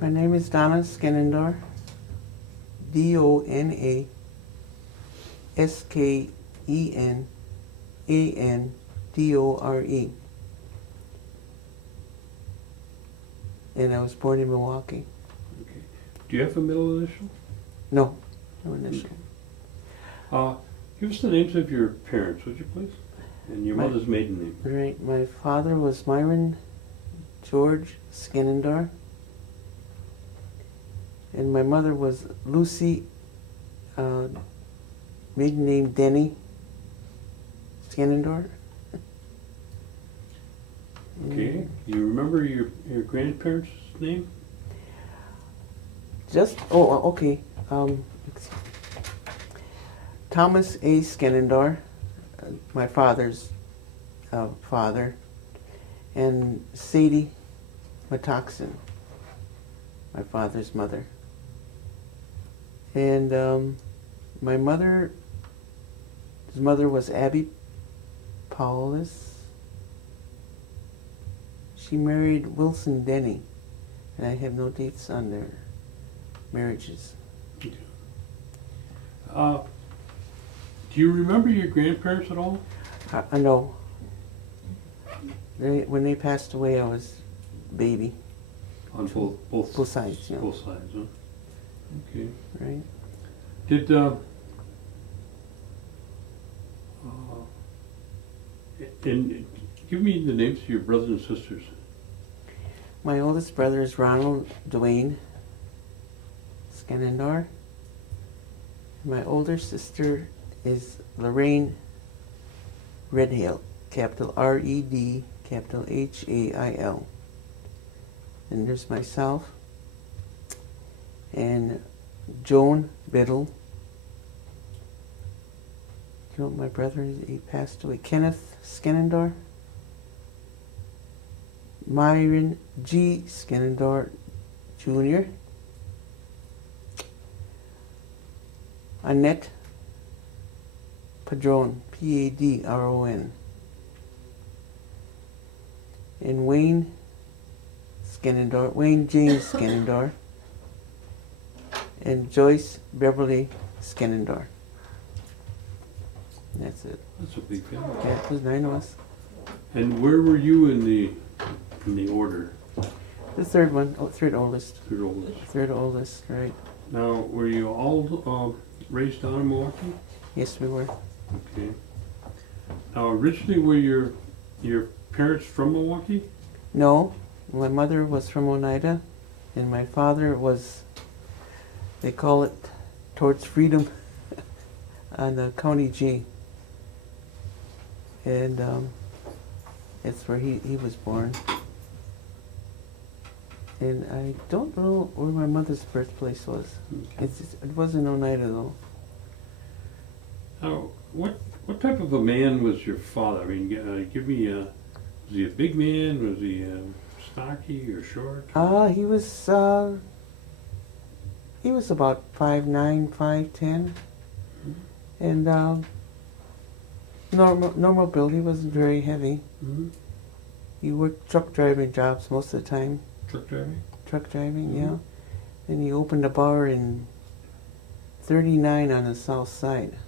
My name is Dona Skenandore. DonaSkenandore. And I was born in Milwaukee. Okay. Do you have a middle initial? No initial. Give us the names of your parents, would you please? And your mother's maiden name. Right. My father was Myron George Skenandore. And my mother was Lucy, maiden name Denny Skenandore. Okay. You remember your grandparents' name? Okay. Thomas A. Skenandore, my father's father, and Sadie Matoxin, my father's mother. And my mother's mother was Abby Paulus. She married Wilson Denny, and I have no dates on their marriages. Okay. Do you remember your grandparents at all? I know. When they passed away, I was baby. On both sides, yeah. Both sides, huh? Okay. Right. Did and give me the names of your brothers and sisters. My oldest brother is Ronald Dwayne Skenandore. My older sister is Lorraine Redhail, capital R-E-D, capital H-A-I-L. And there's myself and Joan Biddle. Do you know what my brother is? He passed away. Kenneth Skenandore. Myron G. Skenandore Jr. Annette Padron, P-A-D-R-O-N. And Wayne Skenandore, Wayne James Skenandore. And Joyce Beverly Skenandore. And that's it. That's a big family. Yeah, it was 9 of us. And where were you in the order? The third one, third oldest. Third oldest. Third oldest, right. Now, were you all raised down in Milwaukee? Yes, we were. Okay. Now, originally, were your parents from Milwaukee? No, my mother was from Oneida, and my father was, they call it Towards Freedom on the County G. And that's where he was born. And I don't know where my mother's birthplace was. Okay. It wasn't Oneida, though. Now, what type of a man was your father? I mean, give me was he a big man? Was he stocky or short? He was about 5'9", 5'10", and normal build. He wasn't very heavy. Mm-hmm. He worked truck driving jobs most of the time. Truck driving? Truck driving, Mm-hmm. yeah. Then he opened a bar in 39 on the south side.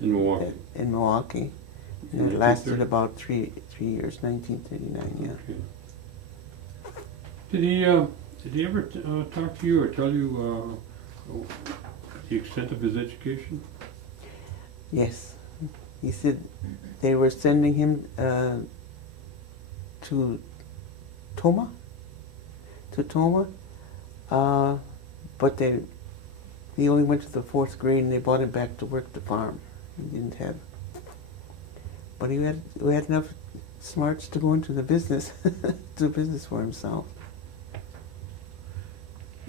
In Milwaukee? In Milwaukee. And it lasted about 3 years, 1939, yeah. Okay. Did he ever talk to you or tell you the extent of his education? Yes. He said they were sending him to Toma, but he only went to the 4th grade, and they brought him back to work the farm. He didn't have, but he had enough smarts to go into the business, do business for himself.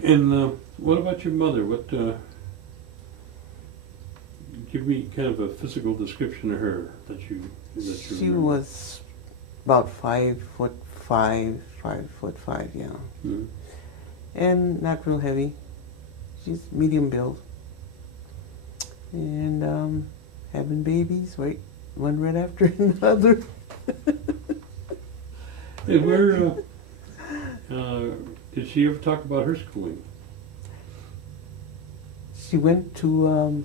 And what about your mother? Give me kind of a physical description of her that you She remember. was about 5'5", 5'5", yeah. Mm-hmm. And not real heavy. She's medium build. And having babies, right? One right after another. Hey, where did Did she ever talk about her schooling? She went to,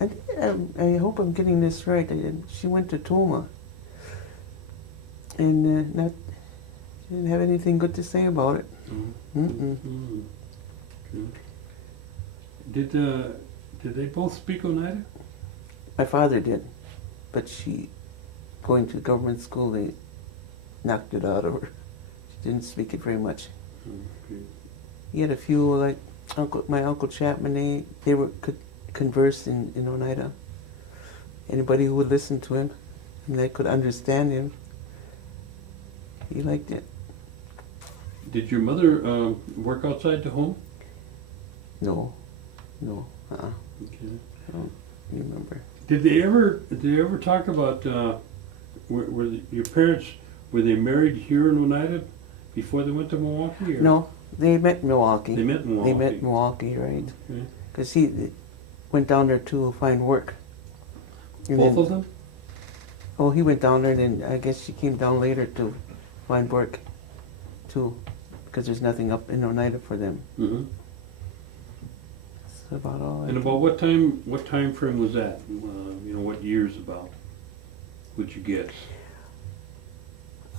I hope I'm getting this right. She went to Toma. And she didn't have anything good to say about it. Mm-mm. Okay. Did they both speak Oneida? My father did, but going to government school, they knocked it out of her. She didn't speak it very much. Okay. He had a few, like my Uncle Chapman, they could converse in Oneida. Anybody who would listen to him and they could understand him, he liked it. Did your mother work outside the home? No. Okay. I don't remember. Did they ever talk about your parents, were they married here in Oneida before they went to Milwaukee? Or? No, they met in Milwaukee. They met in Milwaukee. They met in Milwaukee, right? Okay. Because he went down there to find work. And Both then- of them? Oh, he went down there, and then I guess she came down later to find work, too, because there's nothing up in Oneida for them. Mm-hmm. That's about all. And about what time frame was that? What years about? Would you guess?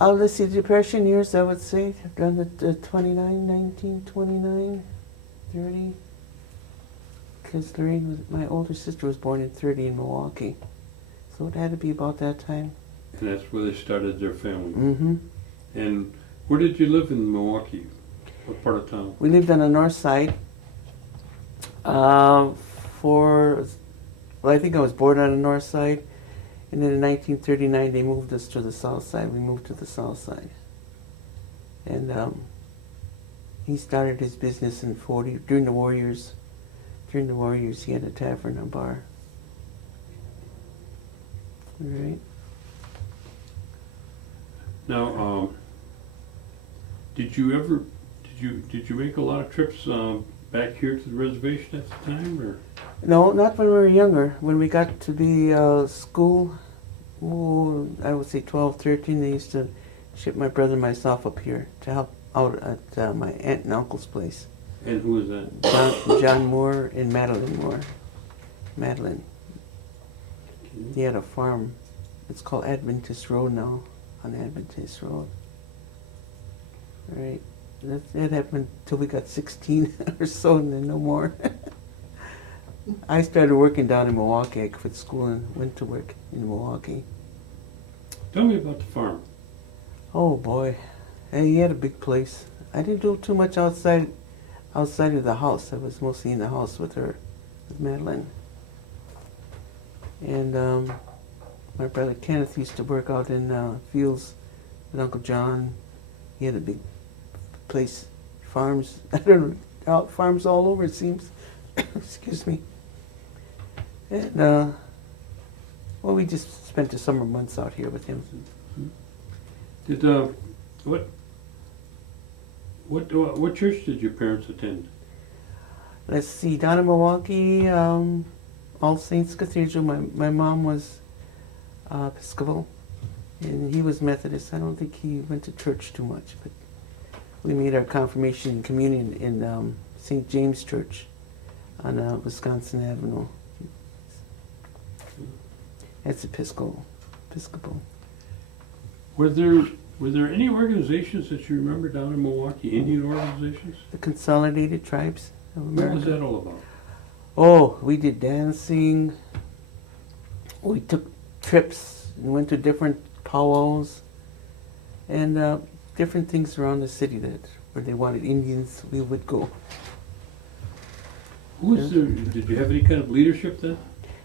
Let's see, Depression years, I would say, around the 1929, 30. Because my older sister was born in 30 in Milwaukee. So it had to be about that time. And that's where they started their family. Mm-hmm. And where did you live in Milwaukee? What part of town? We lived on the north side. I think I was born on the north side. And then in 1939, they moved us to the south side. We moved to the south side. And he started his business in 40, during the war years. During the war years, he had a tavern, a bar. Right. Now, did you make a lot of trips back here to the reservation at the time, or? No, not when we were younger. When we got to be school, I would say 12, 13, they used to ship my brother and myself up here to help out at my aunt and uncle's place. And who was that? John Moore and Madeline Moore. Madeline. He had a farm. It's called Adventist Road now, on Adventist Road. Right. That happened till we got 16 or so, and then no more. I started working down in Milwaukee. I quit school and went to work in Milwaukee. Tell me about the farm. Oh boy, and he had a big place. I didn't do too much outside of the house. I was mostly in the house with Madeline. And my brother Kenneth used to work out in fields with Uncle John. He had a big place, farms. I don't know, farms all over it seems. Excuse me. And we just spent the summer months out here with him. Did what church did your parents attend? Let's see, down in Milwaukee, All Saints Cathedral. My mom was Episcopal, and he was Methodist. I don't think he went to church too much, but we made our confirmation and communion in St. James Church on Wisconsin Avenue. That's Episcopal. Were there any organizations that you remember down in Milwaukee, Indian organizations? The Consolidated Tribes of America. What was that all about? Oh, we did dancing. We took trips and went to different powwows and different things around the city where they wanted Indians, we would go. Who was there? Did you have any kind of leadership then?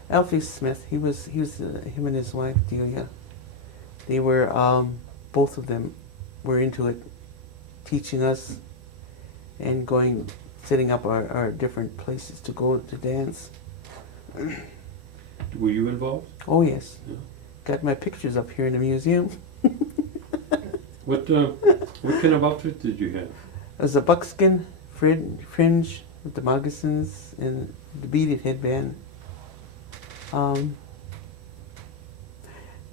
Alfie Smith, him and his wife Delia. They were both of them were into it, teaching us and setting up our different places to go to dance. Were you involved? Oh yes, Yeah. got my pictures up here in the museum. What kind of outfit did you have? It was a buckskin fringe with the moccasins and the beaded headband.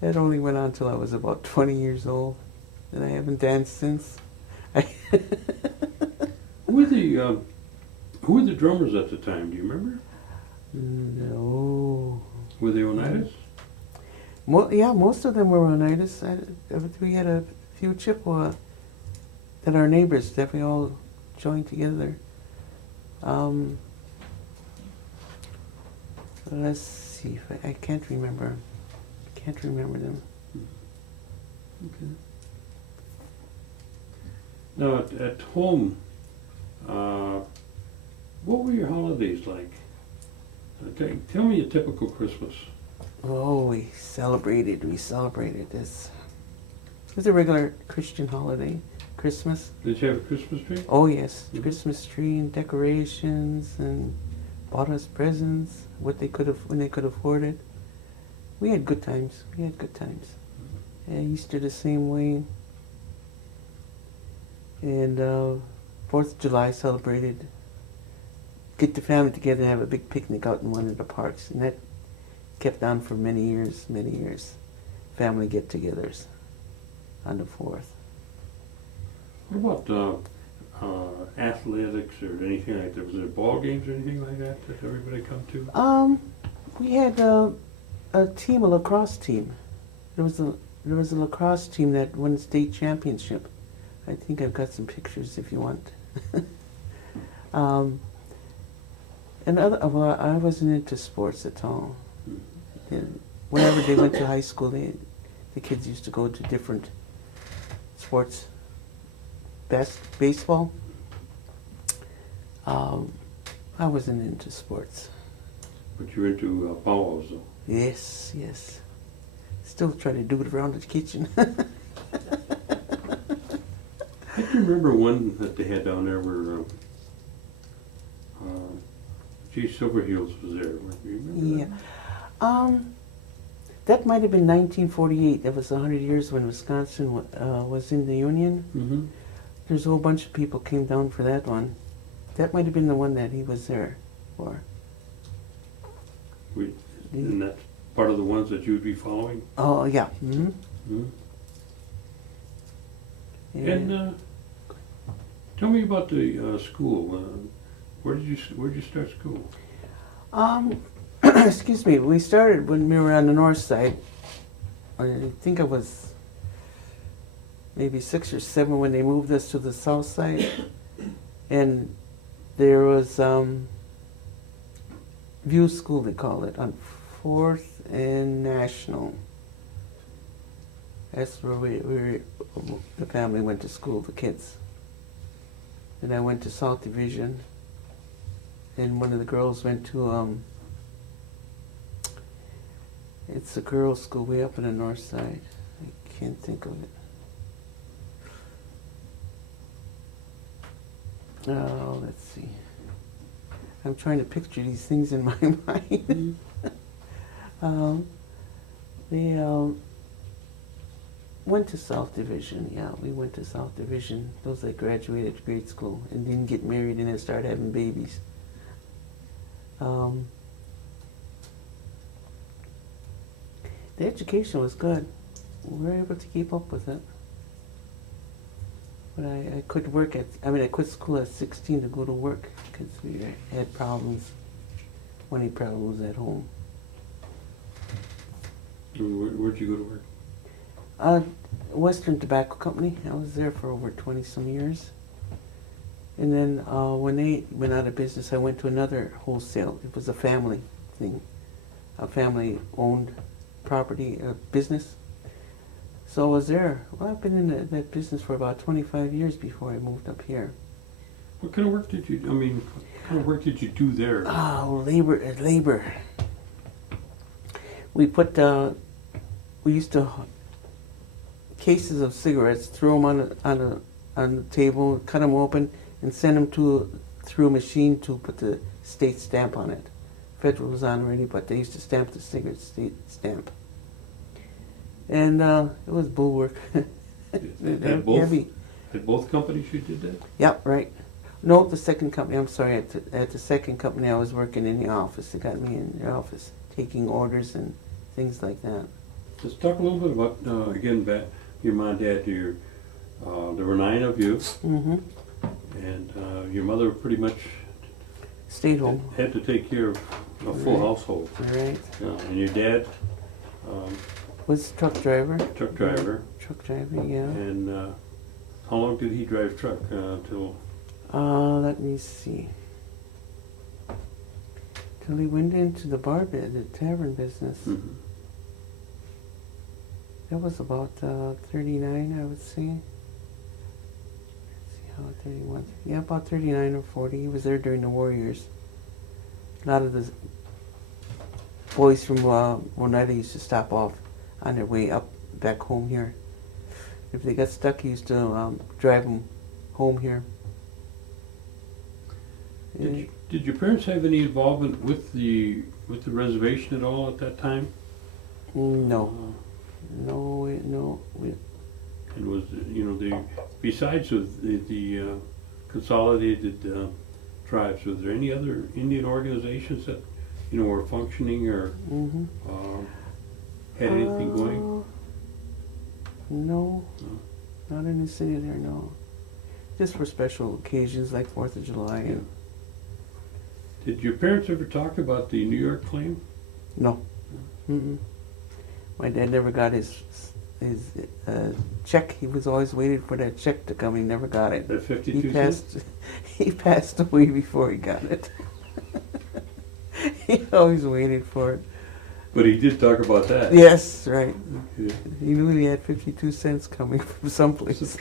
That only went on till I was about 20 years old, and I haven't danced since. who were the drummers at the time? Do you remember? No. Were they Oneidas? Yeah, most of them were Oneidas. We had a few Chippewa that are neighbors that we all joined together. Let's see if I can't remember. Can't remember them. Okay. Now, at home, what were your holidays like? Tell me a typical Christmas. Oh, we celebrated this. It was a regular Christian holiday, Christmas. Did you have a Christmas tree? Oh yes, Mhm. Christmas tree and decorations and bought us presents, when they could afford it. We had good times. Yeah, Easter the same way. And 4th of July celebrated. Get the family together and have a big picnic out in one of the parks. And that kept on for many years. Family get-togethers on the 4th. What about athletics or anything like that? Was there ball games or anything like that everybody come to? We had a lacrosse team. There was a lacrosse team that won state championship. I think I've got some pictures if you want. Well, I wasn't into sports at all. Whenever they went to high school, the kids used to go to different sports. Baseball. I wasn't into sports. But you're into powwows, though. Yes. Still try to do it around the kitchen. I can remember one that they had down there where Silverheels was there. Do you remember Yeah. That might have been 1948. That was 100 years when Wisconsin was in the Union. Mm-hmm. There's a whole bunch of people came down for that one. That might have been the one that he was there for. And that's part of the ones that you'd be following? Oh, yeah. Mm-hmm. Mm-hmm. Yeah. And tell me about the school. Where did you start school? Excuse me. We started when we were on the north side. I think I was maybe 6 or 7 when they moved us to the south side, and there was View School, they call it, on 4th and National. That's where the family went to school, the kids. And I went to South Division, and one of the girls went to it's a girls' school way up in the north side. I can't think of it. Oh, let's see. I'm trying to picture these things in my mind. They went to South Division. Yeah, we went to South Division. Those that graduated grade school and didn't get married and then started having babies. The education was good. We were able to keep up with it. But I quit I quit school at 16 to go to work because we had problems, money problems at home. Where'd you go to work? Western Tobacco Company. I was there for over 20 some years. And then when they went out of business, I went to another wholesale. It was a family thing, a family owned property, business. So I was there. Well, I've been in that business for about 25 years before I moved up here. What kind of work did you do there? Oh, labor. We used to cases of cigarettes, throw them on the table, cut them open, and send them through a machine to put the state stamp on it. Federal was on already, but they used to stamp the cigarette state stamp. And it was bullwork. At both companies you did that? Yep, right. No, the second company, I'm sorry, at the second company I was working in the office. They got me in the office, taking orders and things like that. Let's talk a little bit about, again, back your mom and dad. There were 9 of you. Mm-hmm. And your mother pretty much Stayed home. had to take care of a full Right. household. Right. And your dad, Was truck driver. truck driver. Truck driver, yeah. And how long did he drive truck till? Let me see. Till he went into the the tavern business. Mhm. That was about 39, I would say. Let's see, how 31? Yeah, about 39 or 40. He was there during the war years. A lot of the boys from Oneida used to stop off on their way up back home here. If they got stuck, he used to drive them home here. Did your parents have any involvement with the reservation at all at that time? No, no. It was, besides the consolidated tribes, was there any other Indian organizations that, were functioning or Mm-hmm. had anything going? No, not in the city there, no. Just for special occasions like 4th of July. And Did your parents ever talk about the New York claim? no. Mm-mm. My dad never got his check. He was always waiting for that check to come. He never got it. That 52 cents? He passed away before he got it. He always waited for it. But he did talk about that. Yes, right. Okay. He knew he had 52 cents coming from someplace.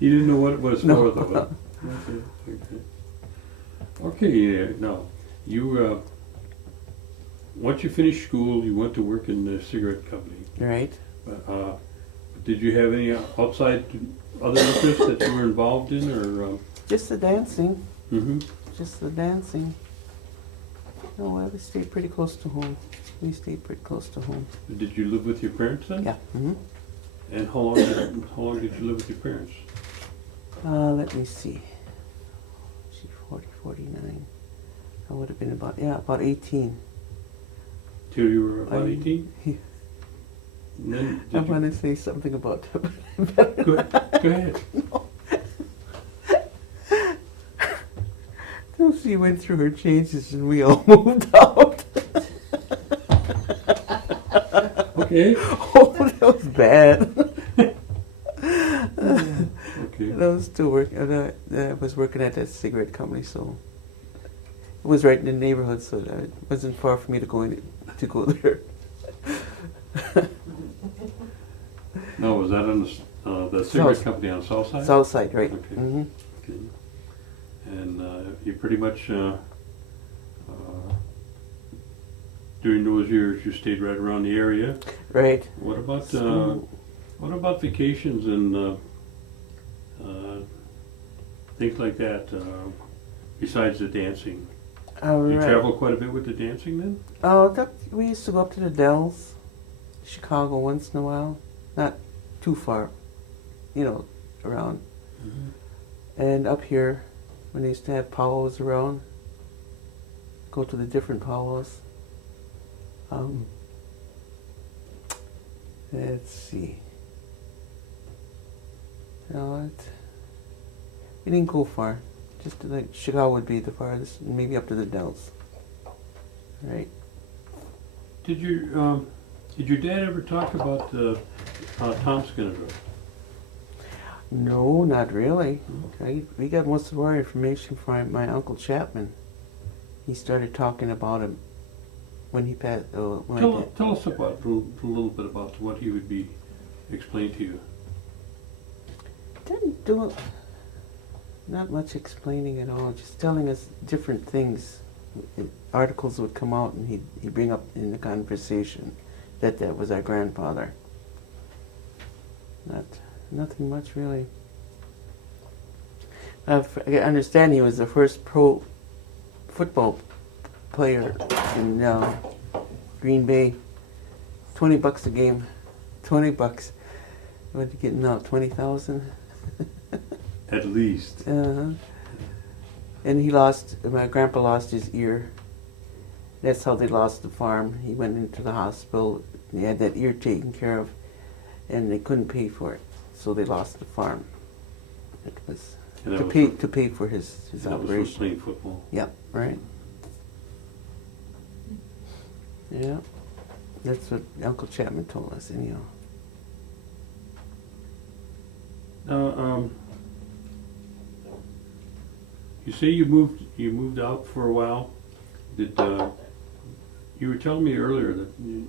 He didn't know what it was No. for, though. Okay, now, you, once you finished school, you went to work in the cigarette company. Right. Did you have any outside other interests that you were involved in, or? Just the dancing. Mm-hmm. Just the dancing. No, we stayed pretty close to home. We stayed pretty close to home. Did you live with your parents then? Yeah. Mm-hmm. And how long did you live with your parents? Let me see. 40, 49. I would have been about 18. Till you were about I- 18? Yeah. And then I did want to say something about that. you, go ahead. No, she went through her changes and we all moved out. Okay. Oh, that was bad. Okay. I was still working. I was working at that cigarette company, so it was right in the neighborhood, so that it wasn't far for me to go there. No, was that on the cigarette South. company on the south side? South side, right? Okay. Mm-hmm. Okay. And you pretty much, during those years, you stayed right around the area. Right. What about School. what about vacations and things like that? Besides the dancing, All you right. travel quite a bit with the dancing then. Oh, we used to go up to the Dells, Chicago once in a while, not too far, around. And up here, when they used to have powwows around, go to the different powwows. Let's see. No, we didn't go far. Just to Chicago would be the farthest, and maybe up to the Dells. Right. Did your dad ever talk about Tom Skenandore? No, not really. We got most of our information from my Uncle Chapman. He started talking about him when he passed. Tell us about a little bit about what he would be explained to you. Didn't do not much explaining at all. Just telling us different things. Articles would come out, and he'd bring up in the conversation that was our grandfather. Nothing much really. I understand he was the first pro football player in Green Bay. $20 a game. $20. What are you getting now? 20,000. At least. And my grandpa lost his ear. That's how they lost the farm. He went into the hospital. He had that ear taken care of, and they couldn't pay for it, so they lost the farm. It was And that to was pay, for- to pay for his that was for operation. playing football. Yep, right. Yeah, that's what Uncle Chapman told us anyhow. You say you moved out for a while. Did you were telling me earlier that you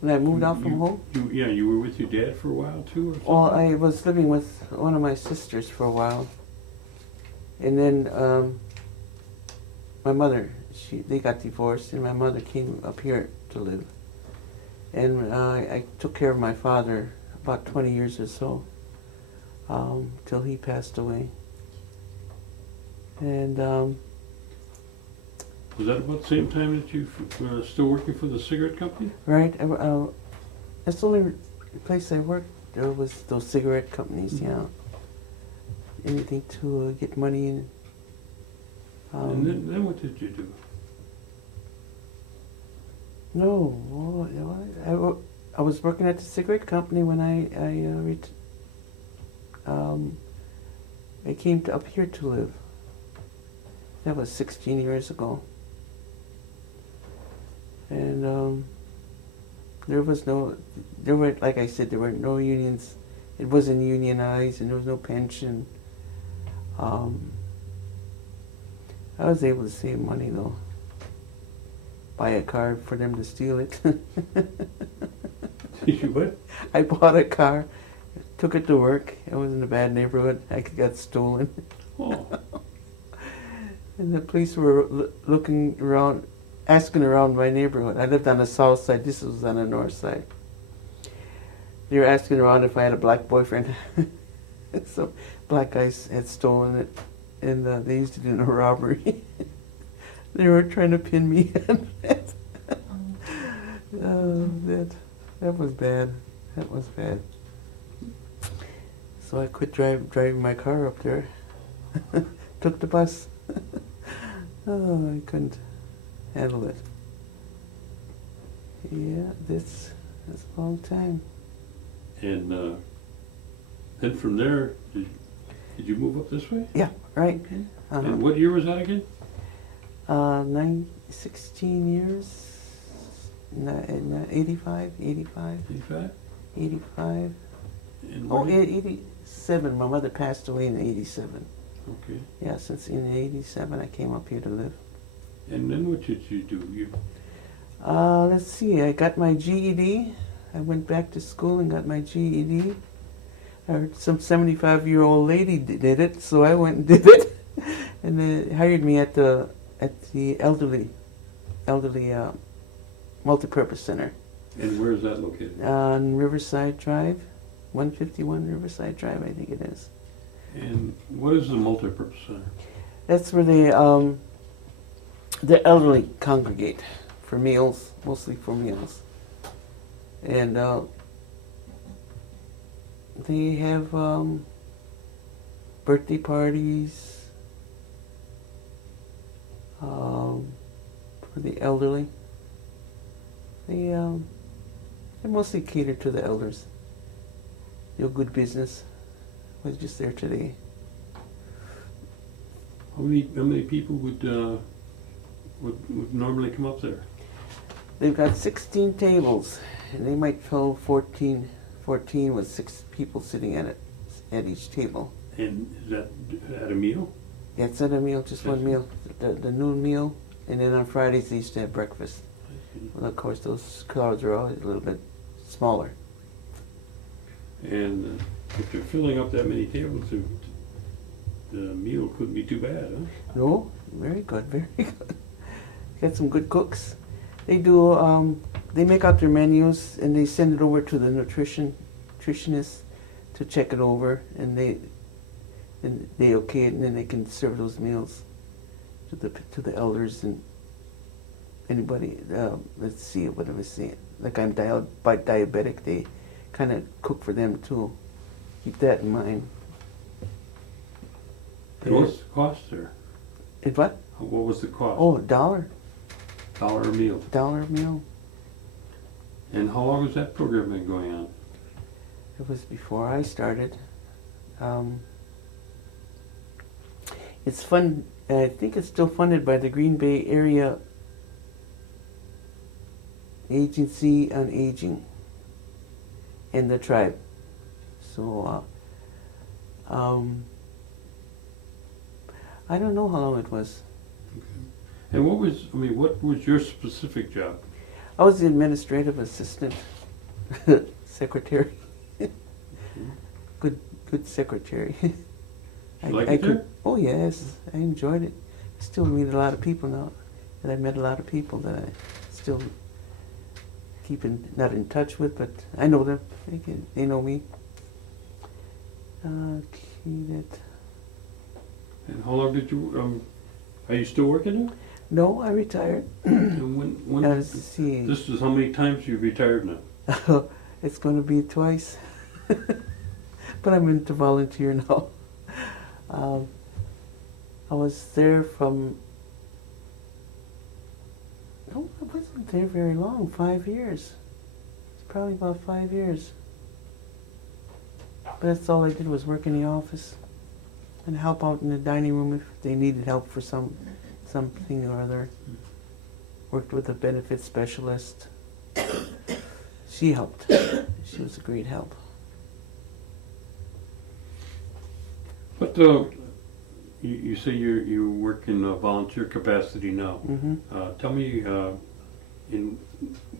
When I moved out from home, you were with your dad for a while too, or something? well, I was living with one of my sisters for a while. And then my mother, they got divorced, and my mother came up here to live. And I took care of my father about 20 years or so, till he passed away. And Was that about the same time that you were still working for the cigarette company? right, that's the only place I worked. There was those cigarette companies, yeah. Anything to get money in. And then what did you do? No, I was working at the cigarette company when I came up here to live. That was 16 years ago. And like I said, there were no unions. It wasn't unionized, and there was no pension. I was able to save money though. Buy a car for them to steal it. Did you what? I bought a car, took it to work. I was in a bad neighborhood. I got stolen. Oh, And the police were looking around, asking around my neighborhood. I lived on the south side. This was on the north side. They were asking around if I had a black boyfriend. So black guys had stolen it, and they used it in a robbery. They were trying to pin me on that. Oh, that was bad. That was bad. So I quit driving my car up there. Took the bus. Oh, I couldn't handle it. Yeah, that's a long time. and then from there, did you move up this way? Yeah, right. Okay. Uh-huh. And what year was that again? 16 years. 85. 85? 85. And Oh, where 87. My mother passed away in 87. okay. Yeah, since in 87 I came up here to live. And then what did you do? Let's see, I got my GED. I went back to school and got my GED. I heard some 75-year-old lady did it, so I went and did it. And they hired me at the elderly multipurpose center And where is that located? on Riverside Drive, 151 Riverside Drive, I think it is. And what is the multipurpose center? That's where the elderly congregate for meals, mostly for meals. And they have birthday parties for the elderly. They mostly cater to the elders. Do good business. I was just there today. How many people would normally come up there? They've got 16 tables, and they might fill 14 with 6 people sitting at each table. And is that at a meal? That's at a meal, just one meal. The noon meal, and then on Fridays they used to have breakfast. Well, of course, those crowds are always a little bit smaller. And if they're filling up that many tables, the meal couldn't be too bad, huh? No, very good, very good. Got some good cooks. They do. They make out their menus and they send it over to the nutritionist to check it over, and they okay it, and then they can serve those meals to the elders and anybody. Let's see, what do I say? Like I'm diabetic, they kind of cook for them too. Keep that in mind. And what's the cost there? It what? What was the cost? Oh, $1 $1 a meal. $1 meal. And how long has that program been going on? It was before I started. It's fun. I think it's still funded by the Green Bay Area Agency on Aging and the tribe. So, I don't know how long it was. And what was your specific job? I was the administrative assistant, secretary. Good secretary. You like it there? Oh yes, I enjoyed it. I still meet a lot of people now. That I met a lot of people that I still keep not in touch with, but I know them. They know me. Okay, And how long did you? Are you still working there? No, I retired. And when Let's see. This is how many times you've retired now? It's going to be twice. But I'm into volunteer now. I was there from, no, I wasn't there very long, 5 years. It's probably about 5 years. But that's all I did was work in the office and help out in the dining room if they needed help for something or other. Worked with a benefits specialist. She helped. She was a great help. But you say you work in a volunteer capacity now. Mm-hmm. Tell me, in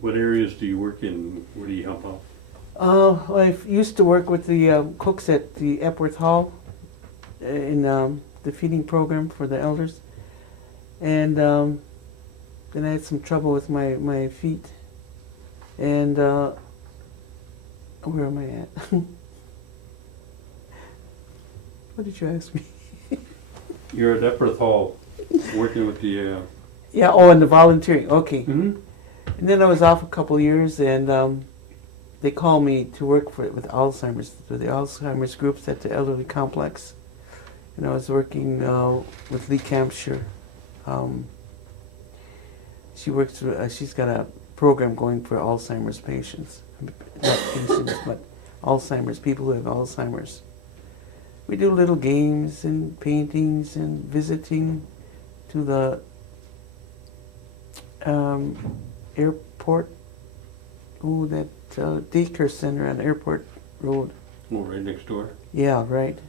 what areas do you work in? Where do you help out? I used to work with the cooks at the Epworth Hall in the feeding program for the elders. And then I had some trouble with my feet. And where am I at? What did you ask me? You're at Epworth Hall, working with the... Yeah, oh, and the volunteering, okay. Mm-hmm. And then I was off a couple of years, and they called me to work with Alzheimer's, with the Alzheimer's groups at the elderly complex. And I was working with Lee Campshire. She works. She's got a program going for Alzheimer's patients, not patients, but Alzheimer's people who have Alzheimer's. We do little games and paintings and visiting to the airport. Oh, that daycare center on Airport Road. Oh, right next door. Yeah, right.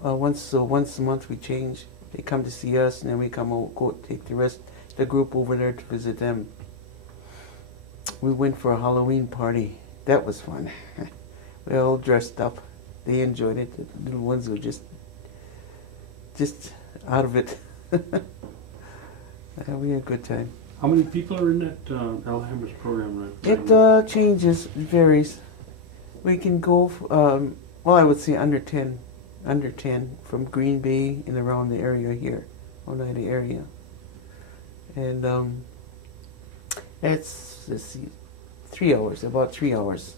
Once a month we change. They come to see us, and then we go take the group over there to visit them. We went for a Halloween party. That was fun. We all dressed up. They enjoyed it. The little ones were just out of it. We had a good time. How many people are in that Alzheimer's program right now? It changes, it varies. We can go, well, I would say under 10 from Green Bay and around the area here, Oneida area. And it's, let's see, 3 hours, about 3 hours.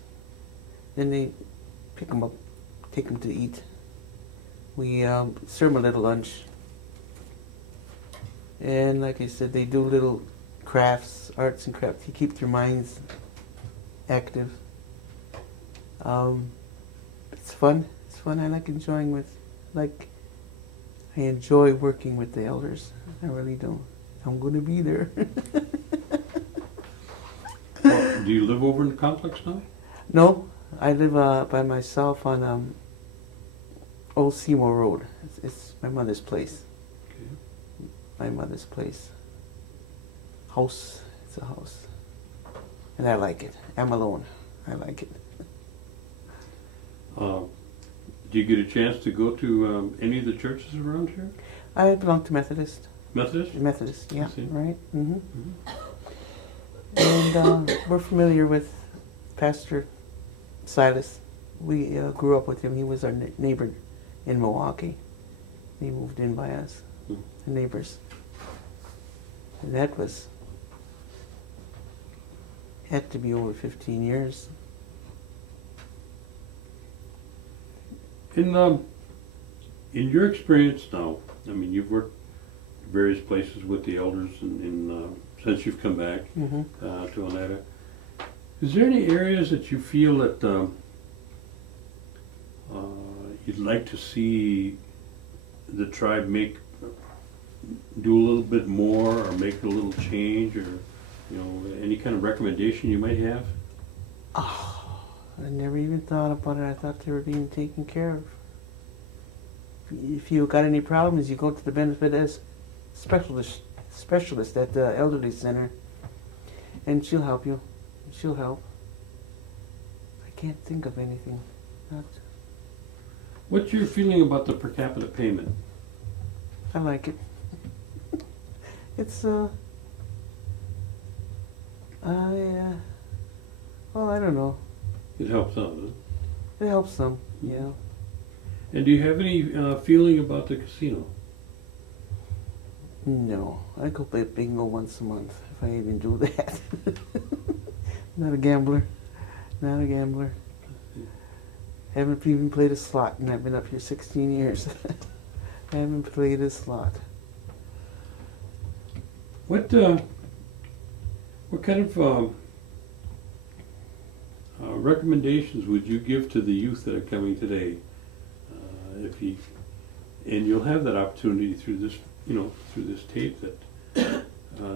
Then they pick them up, take them to eat. We serve them a little lunch. And like I said, they do little crafts, arts and crafts, to keep their minds active. It's fun. It's fun. I like I enjoy working with the elders. I really do. I'm going to be there. Well, do you live over in the complex now? No, I live by myself on Old Seymour Road. It's my mother's place. Okay. My mother's place. House. It's a house. And I like it. I'm alone. I like it. Do you get a chance to go to any of the churches around here? I belong to Methodist. Methodist? Methodist, yeah, I see. right. Mm-hmm. Mm-hmm. And we're familiar with Pastor Silas. We grew up with him. He was our neighbor in Milwaukee. He moved in by us, the neighbors. And that had to be over 15 years. In your experience now, I mean, you've worked various places with the elders since you've come back to Oneida. Is there any areas that you feel that you'd like to see the tribe do a little bit more, or make a little change, or, you know, any kind of recommendation you might have? Oh, I never even thought about it. I thought they were being taken care of. If you got any problems, you go to the benefit as specialist at the elderly center, and she'll help you. She'll help. I can't think of anything. Not, What's your feeling about the per capita payment? I like it. It's well, I don't know. It helps out, doesn't it? It helps some, yeah. And do you have any feeling about the casino? No, I go play bingo once a month, if I even do that. Not a gambler. Not a gambler. Haven't even played a slot, and I've been up here 16 years. I haven't played a slot. What kind of recommendations would you give to the youth that are coming today? And you'll have that opportunity through this, through this tape that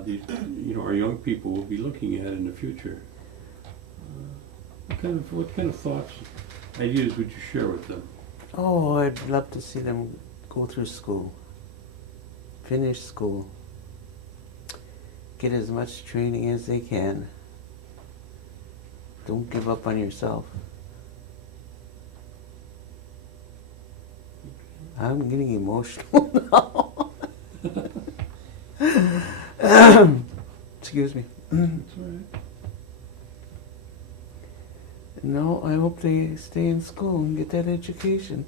these, our young people will be looking at in the future. What kind of thoughts, ideas would you share with them? Oh, I'd love to see them go through school, finish school, get as much training as they can. Don't give up on yourself. I'm getting emotional now. Excuse me. That's all right. No, I hope they stay in school and get that education.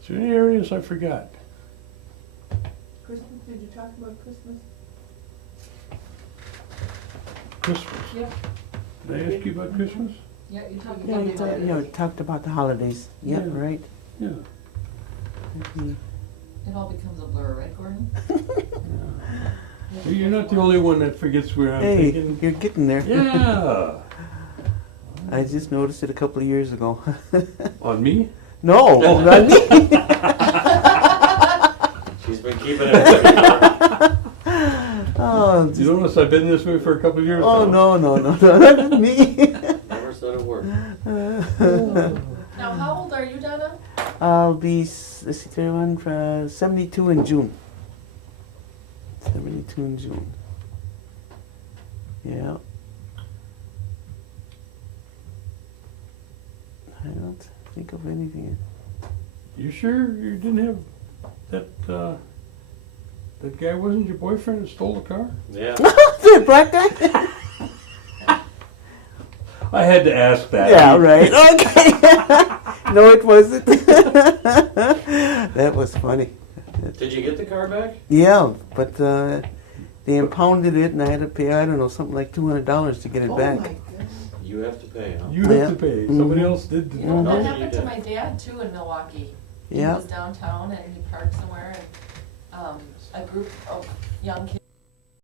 Is there any areas I forgot? Christmas, did you talk about Christmas? Christmas. Yep. Did I ask you about Christmas? Yeah, you talked Yeah, about you talked about the holidays. Yeah, Yeah. right. Yeah. Mhm. It all becomes a blur, right, Gordon? Well, you're not the only one that forgets where I'm Hey, thinking. you're getting there. Yeah. I just noticed it a couple of years ago. On me? No, not me. She's been keeping it. Oh, You notice I've been this way for a couple of years oh now. no, not me. Never said a word. Now, how old are you, Donna? I'll be, let's see, 31, 72 in June. 72 in June. Yeah. I don't think of anything. You sure you didn't have that, that guy wasn't your boyfriend that stole the car? Yeah. The black guy? I had to ask that. Yeah, right. Okay. No, it wasn't. That was funny. Did you get the car back? Yeah, but they impounded it, and I had to pay, I don't know, something like $200 to get it back. Oh, my goodness. You have to pay, huh? You have Yeah. to pay. Mhm. Somebody else did the Mhm. That you happened to did. my dad, too, in Milwaukee. He Yeah. was downtown, and he parked somewhere, and a group of young kids